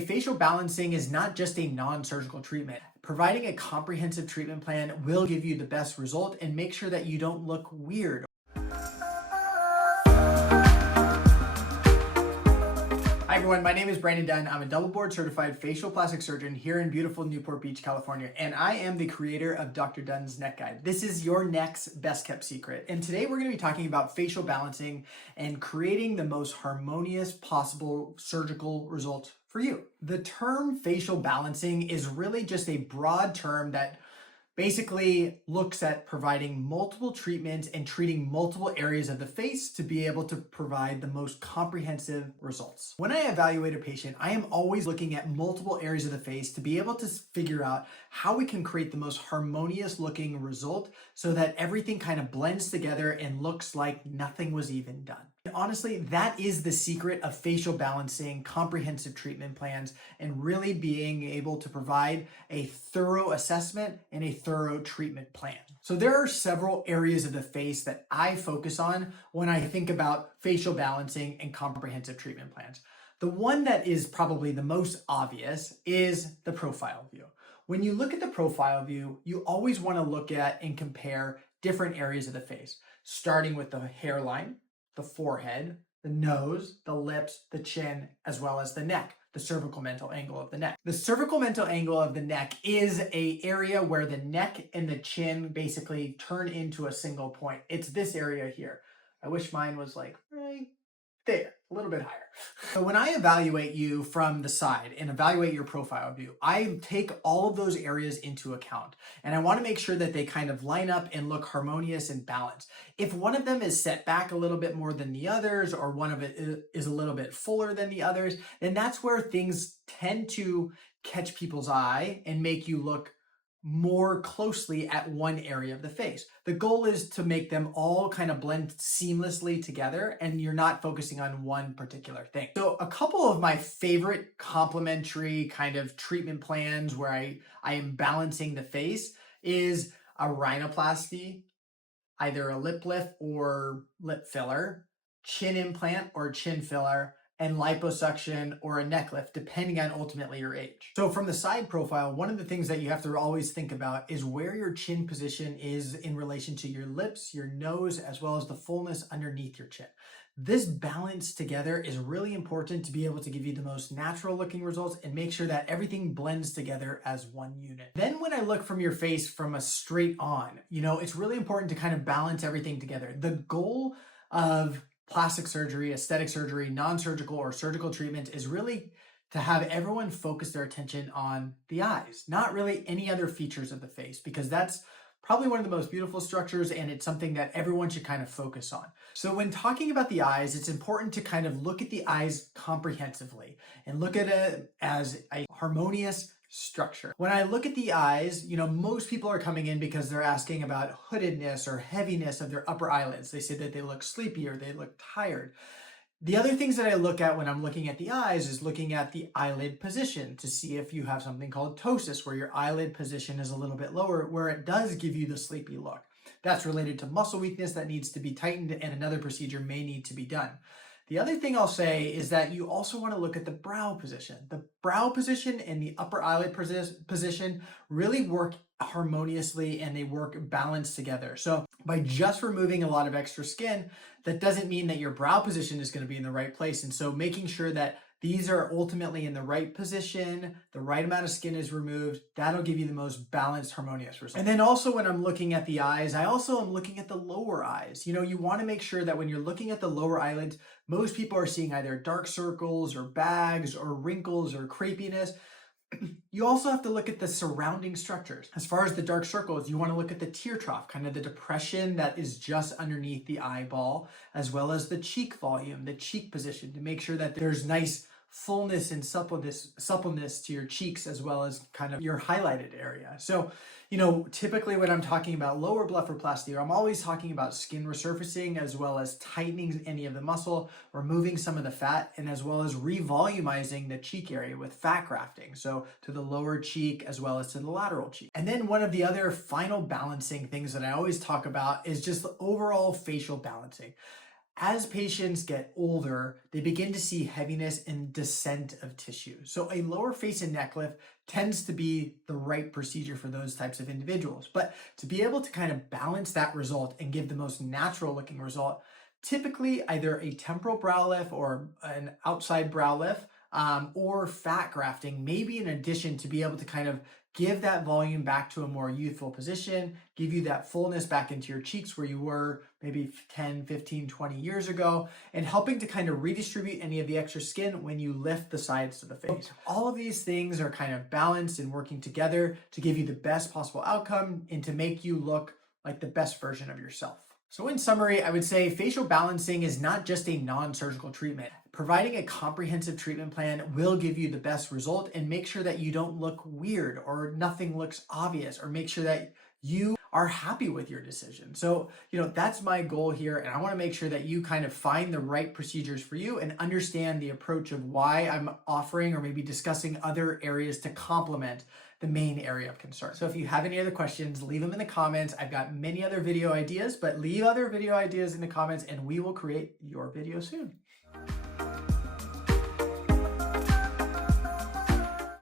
Facial balancing is not just a non-surgical treatment. Providing a comprehensive treatment plan will give you the best result and make sure that you don't look weird. Hi everyone, my name is Brandon Dunn. I'm a double board certified facial plastic surgeon here in beautiful Newport Beach, California, and I am the creator of Dr. Dunn's Neck Guide. This is your neck's best kept secret. And today we're going to be talking about facial balancing and creating the most harmonious possible surgical results for you. The term facial balancing is really just a broad term that basically looks at providing multiple treatments and treating multiple areas of the face to be able to provide the most comprehensive results. When I evaluate a patient, I am always looking at multiple areas of the face to be able to figure out how we can create the most harmonious looking result so that everything kind of blends together and looks like nothing was even done. And honestly, that is the secret of facial balancing, comprehensive treatment plans, and really being able to provide a thorough assessment and a thorough treatment plan. So there are several areas of the face that I focus on when I think about facial balancing and comprehensive treatment plans. The one that is probably the most obvious is the profile view. When you look at the profile view, you always want to look at and compare different areas of the face, starting with the hairline, the forehead, the nose, the lips, the chin, as well as the neck, the cervical mental angle of the neck. The cervical mental angle of the neck is an area where the neck and the chin basically turn into a single point. It's this area here. I wish mine was like right there, a little bit higher. So when I evaluate you from the side and evaluate your profile view, I take all of those areas into account. And I want to make sure that they kind of line up and look harmonious and balanced. If one of them is set back a little bit more than the others, or one of it is a little bit fuller than the others, then that's where things tend to catch people's eye and make you look more closely at one area of the face. The goal is to make them all kind of blend seamlessly together and you're not focusing on one particular thing. So a couple of my favorite complementary kind of treatment plans where I am balancing the face is a rhinoplasty, either a lip lift or lip filler, chin implant or chin filler, and liposuction or a neck lift, depending on ultimately your age. So from the side profile, one of the things that you have to always think about is where your chin position is in relation to your lips, your nose, as well as the fullness underneath your chin. This balance together is really important to be able to give you the most natural looking results and make sure that everything blends together as one unit. Then when I look from your face from a straight on, it's really important to kind of balance everything together. The goal of plastic surgery, aesthetic surgery, non-surgical or surgical treatment is really to have everyone focus their attention on the eyes, not really any other features of the face, because that's probably one of the most beautiful structures and it's something that everyone should kind of focus on. So when talking about the eyes, it's important to kind of look at the eyes comprehensively and look at it as a harmonious structure. When I look at the eyes, most people are coming in because they're asking about hoodedness or heaviness of their upper eyelids. They say that they look sleepy or they look tired. The other things that I look at when I'm looking at the eyes is looking at the eyelid position to see if you have something called ptosis, where your eyelid position is a little bit lower, where it does give you the sleepy look. That's related to muscle weakness that needs to be tightened and another procedure may need to be done. The other thing I'll say is that you also want to look at the brow position. The brow position and the upper eyelid position really work harmoniously and they work balanced together. So by just removing a lot of extra skin, that doesn't mean that your brow position is going to be in the right place. And so making sure that these are ultimately in the right position, the right amount of skin is removed, that'll give you the most balanced, harmonious result. And then also when I'm looking at the eyes, I also am looking at the lower eyes. You want to make sure that when you're looking at the lower eyelids, most people are seeing either dark circles or bags or wrinkles or crepiness. You also have to look at the surrounding structures. As far as the dark circles, you want to look at the tear trough, kind of the depression that is just underneath the eyeball, as well as the cheek volume, the cheek position, to make sure that there's nice fullness and suppleness to your cheeks, as well as kind of your highlighted area. So, typically when I'm talking about lower blepharoplasty, I'm always talking about skin resurfacing, as well as tightening any of the muscle, removing some of the fat, and as well as revolumizing the cheek area with fat grafting. So to the lower cheek, as well as to the lateral cheek. And then one of the other final balancing things that I always talk about is just the overall facial balancing. As patients get older, they begin to see heaviness and descent of tissue. So a lower face and neck lift tends to be the right procedure for those types of individuals. But to be able to kind of balance that result and give the most natural looking result, typically either a temporal brow lift or an outside brow lift or fat grafting, maybe in addition to be able to kind of give that volume back to a more youthful position, give you that fullness back into your cheeks where you were maybe 10, 15, 20 years ago, and helping to kind of redistribute any of the extra skin when you lift the sides of the face. All of these things are kind of balanced and working together to give you the best possible outcome and to make you look like the best version of yourself. So in summary, I would say facial balancing is not just a non-surgical treatment. Providing a comprehensive treatment plan will give you the best result and make sure that you don't look weird or nothing looks obvious, or make sure that you are happy with your decision. So, that's my goal here. And I want to make sure that you kind of find the right procedures for you and understand the approach of why I'm offering or maybe discussing other areas to complement the main area of concern. So if you have any other questions, leave them in the comments. I've got many other video ideas, but leave other video ideas in the comments and we will create your video soon.